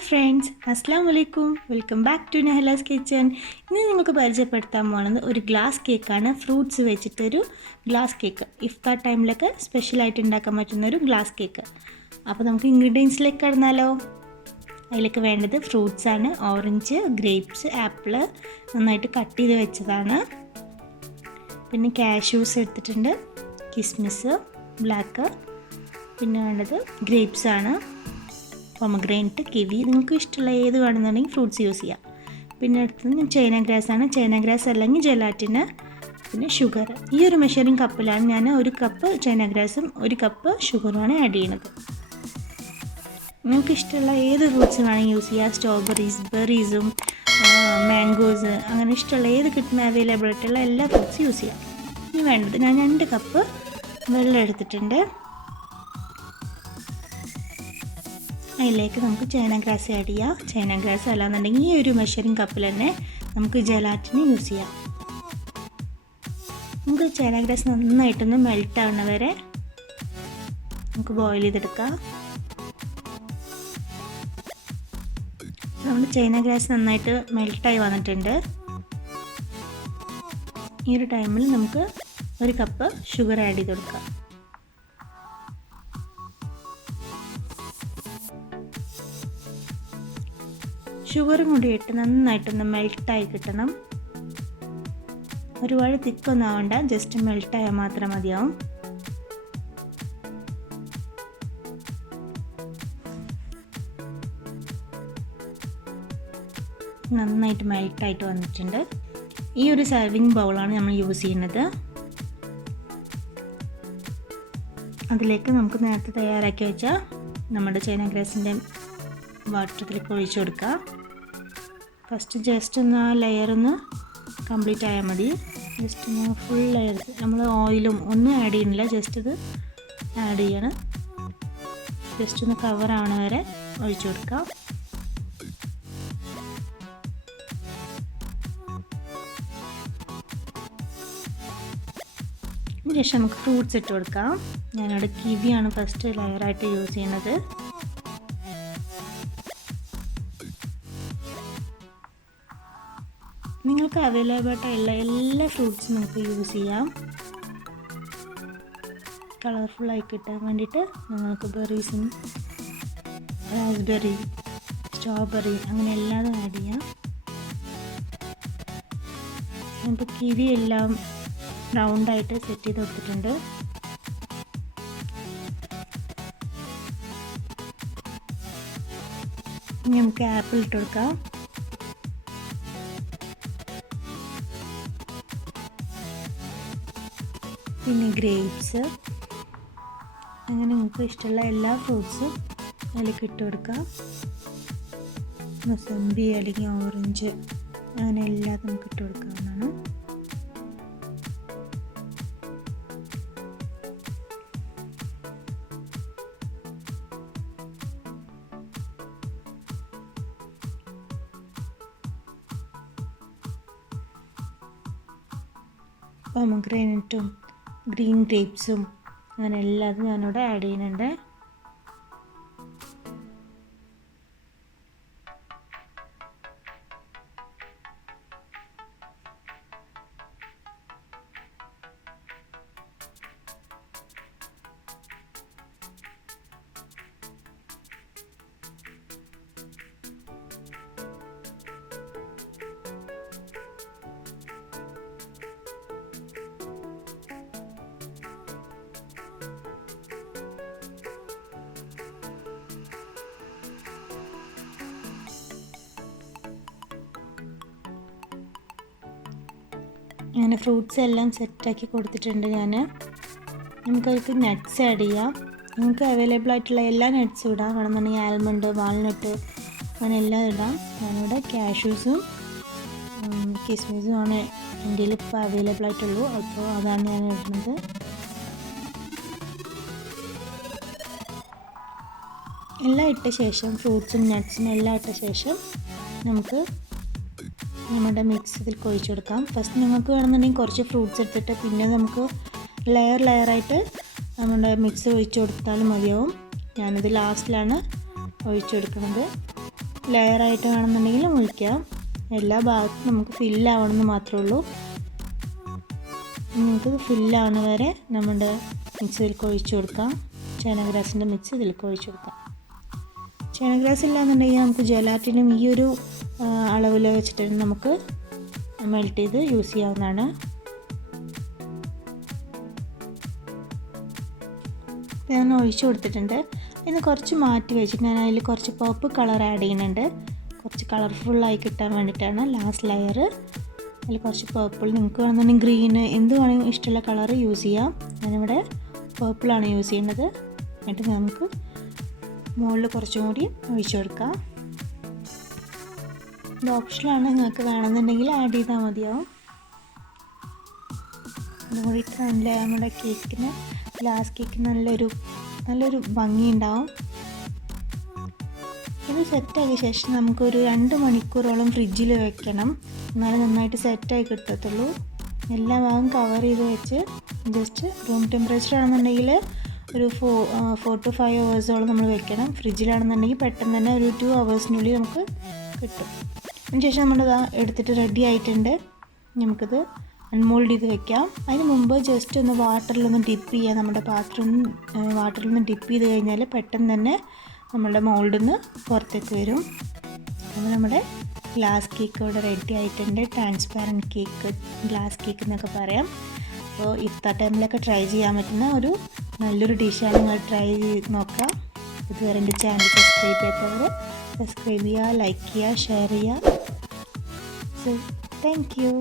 Hi friends, അസ്സാം വലൈക്കും. Welcome back to Nehala's kitchen. ഇന്ന് നിങ്ങൾക്ക് പരിചയപ്പെടുത്താൻ പോകുന്നത് ഒരു ഗ്ലാസ് കേക്കാണ്. ഫ്രൂട്ട്സ് വെച്ചിട്ടൊരു ഗ്ലാസ് കേക്ക്. ഇഫ്താർ ടൈമിലൊക്കെ സ്പെഷ്യലായിട്ട് ഉണ്ടാക്കാൻ പറ്റുന്ന ഒരു ഗ്ലാസ് കേക്ക്. അപ്പോൾ നമുക്ക് ഇൻഗ്രീഡിയൻസിലേക്ക് കടന്നാലോ. അതിലേക്ക് വേണ്ടത് ഫ്രൂട്ട്സാണ്. ഓറഞ്ച്, ഗ്രേപ്സ്, ആപ്പിള് നന്നായിട്ട് കട്ട് ചെയ്ത് വെച്ചതാണ്. പിന്നെ കാഷ്യൂസ് എടുത്തിട്ടുണ്ട്, കിസ്മിസ്, ബ്ലാക്ക്. പിന്നെ വേണ്ടത് ഗ്രേപ്സാണ്, പൊമഗ്രാനൈറ്റ്, കിവി, നിങ്ങൾക്ക് ഇഷ്ടമുള്ള ഏത് വേണമെന്നുണ്ടെങ്കിൽ ഫ്രൂട്ട്സ് യൂസ് ചെയ്യാം. പിന്നെ അടുത്തത് ചൈന ഗ്രാസാണ്. ചൈന ഗ്രാസ് അല്ലെങ്കിൽ ജെലാറ്റിന്, പിന്നെ ഷുഗർ. ഈ ഒരു മെഷറിംഗ് കപ്പിലാണ് ഞാൻ 1 കപ്പ് ചൈന ഗ്രാസും 1 കപ്പ് ഷുഗറുമാണ് ആഡ് ചെയ്യുന്നത്. നിങ്ങൾക്ക് ഇഷ്ടമുള്ള ഏത് ഫ്രൂട്ട്സ് വേണമെങ്കിൽ യൂസ് ചെയ്യാം. സ്ട്രോബെറീസ്, ബെറീസും, മാംഗോസ്, അങ്ങനെ ഇഷ്ടമുള്ള ഏത് കിട്ടുന്ന അവൈലബിൾ ആയിട്ടുള്ള എല്ലാ ഫ്രൂട്ട്സും യൂസ് ചെയ്യാം. ഇനി വേണ്ടത് ഞാൻ 2 കപ്പ് വെള്ളം എടുത്തിട്ടുണ്ട്. അതിലേക്ക് നമുക്ക് ചൈന ഗ്രാസ് ആഡ് ചെയ്യാം. ചൈന ഗ്രാസ് അല്ലാന്നുണ്ടെങ്കിൽ ഈ ഒരു മെഷറിംഗ് കപ്പിൽ തന്നെ നമുക്ക് ജെലാറ്റിന് യൂസ് ചെയ്യാം. നമുക്ക് ചൈന ഗ്രാസ് നന്നായിട്ടൊന്ന് മെൽറ്റ് ആവുന്ന വരെ നമുക്ക് ബോയിൽ ചെയ്തെടുക്കാം. നമ്മുടെ ചൈന ഗ്രാസ് നന്നായിട്ട് മെൽറ്റായി വന്നിട്ടുണ്ട്. ഈ ഒരു ടൈമിൽ നമുക്ക് 1 കപ്പ് ഷുഗർ ആഡ് ചെയ്ത് കൊടുക്കാം. ഷുഗറും കൂടി ഇട്ട് നന്നായിട്ടൊന്ന് മെൽട്ടായി കിട്ടണം. ഒരുപാട് തിക്കൊന്നും ആവണ്ട, ജസ്റ്റ് മെൽട്ടായാൽ മാത്രം മതിയാവും. നന്നായിട്ട് മെൽട്ടായിട്ട് വന്നിട്ടുണ്ട്. ഈ ഒരു സർവിങ് ബൗളാണ് നമ്മൾ യൂസ് ചെയ്യുന്നത്. അതിലേക്ക് നമുക്ക് നേരത്തെ തയ്യാറാക്കി വെച്ച നമ്മുടെ ചൈന ഗ്രാസിൻ്റെ വാട്ടറിലേക്ക് ഒഴിച്ചു കൊടുക്കുക. ഫസ്റ്റ് ജസ്റ്റ് ഒന്ന് ആ ലെയറൊന്ന് കംപ്ലീറ്റ് ആയാൽ മതി. ജസ്റ്റ് ഒന്ന് ഫുൾ ലെയർ നമ്മൾ ഓയിലും ഒന്നും ആഡ് ചെയ്യുന്നില്ല, ജസ്റ്റ് ഇത് ആഡ് ചെയ്യണം. ജസ്റ്റ് ഒന്ന് കവർ ആവണ വരെ ഒഴിച്ചു കൊടുക്കാം. ശേഷം നമുക്ക് ഫ്രൂട്ട്സ് ഇട്ട് കൊടുക്കാം. ഞാനവിടെ കിവിയാണ് ഫസ്റ്റ് ലെയറായിട്ട് യൂസ് ചെയ്യുന്നത്. നിങ്ങൾക്ക് അവൈലബിൾ ആയിട്ടുള്ള എല്ലാ ഫ്രൂട്ട്സും നമുക്ക് യൂസ് ചെയ്യാം. കളർഫുള്ളായി കിട്ടാൻ വേണ്ടിയിട്ട് നിങ്ങൾക്ക് ബെറീസും, റാസ്ബെറി, സ്ട്രോബെറി അങ്ങനെ എല്ലാതും ആഡ് ചെയ്യാം. നമുക്ക് കിവി എല്ലാം റൗണ്ടായിട്ട് സെറ്റ് ചെയ്ത് കൊടുത്തിട്ടുണ്ട്. ഇനി നമുക്ക് ആപ്പിൾ ഇട്ട് കൊടുക്കാം. പിന്നെ ഗ്രേപ്സ്, അങ്ങനെ നിങ്ങൾക്ക് ഇഷ്ടമുള്ള എല്ലാ ഫ്രൂട്ട്സും അതിലേക്ക് ഇട്ട് കൊടുക്കാം. മൊസമ്പി അല്ലെങ്കിൽ ഓറഞ്ച് അങ്ങനെ എല്ലാം നമുക്ക് ഇട്ട് കൊടുക്കാവുന്നതാണ്. പൊമഗ്രാനൈറ്റും ഗ്രീൻ ഗ്രേപ്സും അങ്ങനെ എല്ലാതും ഞാനിവിടെ ആഡ് ചെയ്യുന്നുണ്ട്. അങ്ങനെ ഫ്രൂട്ട്സ് എല്ലാം സെറ്റാക്കി കൊടുത്തിട്ടുണ്ട് ഞാൻ. നമുക്കതിലേക്ക് നട്ട്സ് ആഡ് ചെയ്യാം. നിങ്ങൾക്ക് അവൈലബിൾ ആയിട്ടുള്ള എല്ലാ നട്ട്സും ഇടാം. വേണമെന്നുണ്ടെങ്കിൽ ആൽമണ്ട്, വാൾനട്ട് അങ്ങനെ എല്ലാം ഇടാം. ഞാനിവിടെ കാഷ്യൂസും കിസ്മിസും ആണ് എൻ്റെ ഇപ്പോൾ അവൈലബിൾ ആയിട്ടുള്ളൂ, അപ്പോൾ അതാണ് ഞാൻ ഇടുന്നത്. എല്ലാം ഇട്ട ശേഷം ഫ്രൂട്ട്സും നട്ട്സും എല്ലാം ഇട്ട ശേഷം നമുക്ക് നമ്മുടെ മിക്സ് ഇതിൽ ഒഴിച്ചു കൊടുക്കാം. ഫസ്റ്റ് നിങ്ങൾക്ക് വേണമെന്നുണ്ടെങ്കിൽ കുറച്ച് ഫ്രൂട്ട്സ് എടുത്തിട്ട് പിന്നെ നമുക്ക് ലെയറായിട്ട് നമ്മുടെ മിക്സ് ഒഴിച്ചു കൊടുത്താലും മതിയാവും. ഞാനിത് ലാസ്റ്റിലാണ് ഒഴിച്ചു കൊടുക്കുന്നത്. ലെയറായിട്ട് വേണമെന്നുണ്ടെങ്കിൽ മുറിക്കാം. എല്ലാ ഭാഗത്തും നമുക്ക് ഫില്ലാവണമെന്ന് മാത്രമേ ഉള്ളൂ. നമുക്ക് ഫില്ലാവണ വരെ നമ്മുടെ മിക്സ് ഇതിലേക്ക് ഒഴിച്ചു കൊടുക്കാം. ചൈനാഗ്രാസിൻ്റെ മിക്സ് ഇതിലേക്ക് ഒഴിച്ചു കൊടുക്കാം. ചൈനാഗ്രാസ് ഇല്ലാന്നുണ്ടെങ്കിൽ നമുക്ക് ജെലാറ്റിനും ഈ ഒരു അളവിൽ വെച്ചിട്ട് നമുക്ക് മെൽറ്റ് ചെയ്ത് യൂസ് ചെയ്യാവുന്നതാണ്. ഞാൻ ഒഴിച്ചു കൊടുത്തിട്ടുണ്ട്. ഇന്ന് കുറച്ച് മാറ്റി വെച്ചിട്ട് ഞാൻ അതിൽ കുറച്ച് പർപ്പിൾ കളർ ആഡ് ചെയ്യുന്നുണ്ട്. കുറച്ച് കളർഫുള്ളായി കിട്ടാൻ വേണ്ടിയിട്ടാണ് ലാസ്റ്റ് ലെയർ. അതിൽ കുറച്ച് പർപ്പിൾ, നിങ്ങൾക്ക് വേണമെന്നുണ്ടെങ്കിൽ ഗ്രീന് എന്ത് വേണമെങ്കിൽ ഇഷ്ടമുള്ള കളർ യൂസ് ചെയ്യാം. ഞാനിവിടെ പർപ്പിളാണ് യൂസ് ചെയ്യുന്നത്. എന്നിട്ട് നമുക്ക് മുകളിൽ കുറച്ചും കൂടി ഒഴിച്ചു കൊടുക്കാം. ഇത് ഓപ്ഷനാണ്, നിങ്ങൾക്ക് വേണമെന്നുണ്ടെങ്കിൽ ആഡ് ചെയ്താൽ മതിയാവും. അതുകൂടിയിട്ട് നമ്മുടെ കേക്കിന് ഗ്ലാസ് കേക്ക് നല്ലൊരു ഭംഗി ഉണ്ടാവും. ഇത് സെറ്റാക്കിയ ശേഷം നമുക്കൊരു 2 മണിക്കൂറോളം ഫ്രിഡ്ജിൽ വെക്കണം. എന്നാലേ നന്നായിട്ട് സെറ്റായി കിട്ടത്തുള്ളൂ. എല്ലാ ഭാഗം കവർ ചെയ്ത് വെച്ച് ജസ്റ്റ് റൂം ടെമ്പറേച്ചർ ആണെന്നുണ്ടെങ്കിൽ ഒരു 4 to 5 hours നമ്മൾ വെക്കണം. ഫ്രിഡ്ജിലാണെന്നുണ്ടെങ്കിൽ പെട്ടെന്ന് തന്നെ ഒരു 2 hours നമുക്ക് കിട്ടും. അതിനുശേഷം നമ്മളിത് എടുത്തിട്ട് റെഡി ആയിട്ടുണ്ട്. നമുക്കിത് അൺമോൾഡ് ചെയ്ത് വെക്കാം. അതിന് മുമ്പ് ജസ്റ്റ് ഒന്ന് വാട്ടറിലൊന്ന് ഡിപ്പ് ചെയ്യുക. നമ്മുടെ പാത്രം വാട്ടറിലൊന്ന് ഡിപ്പ് ചെയ്ത് കഴിഞ്ഞാൽ പെട്ടെന്ന് തന്നെ നമ്മുടെ മോൾഡിൽ നിന്ന് പുറത്തേക്ക് വരും. അപ്പോൾ നമ്മുടെ ഗ്ലാസ് കേക്ക് ഇവിടെ റെഡി ആയിട്ടുണ്ട്. ട്രാൻസ്പാരൻറ്റ് കേക്ക്, ഗ്ലാസ് കേക്ക് എന്നൊക്കെ പറയാം. അപ്പോൾ ഇഫ്താർ ടൈമിലൊക്കെ ട്രൈ ചെയ്യാൻ പറ്റുന്ന ഒരു നല്ലൊരു ഡിഷാണ്. നിങ്ങൾ ട്രൈ ചെയ്ത് നോക്കുക. ഇതുവരെ എൻ്റെ ചാനൽ സബ്സ്ക്രൈബ് ചെയ്യാത്തവർ സബ്സ്ക്രൈബ് ചെയ്യുക, ലൈക്ക് ചെയ്യുക, ഷെയർ ചെയ്യുക. So thank you.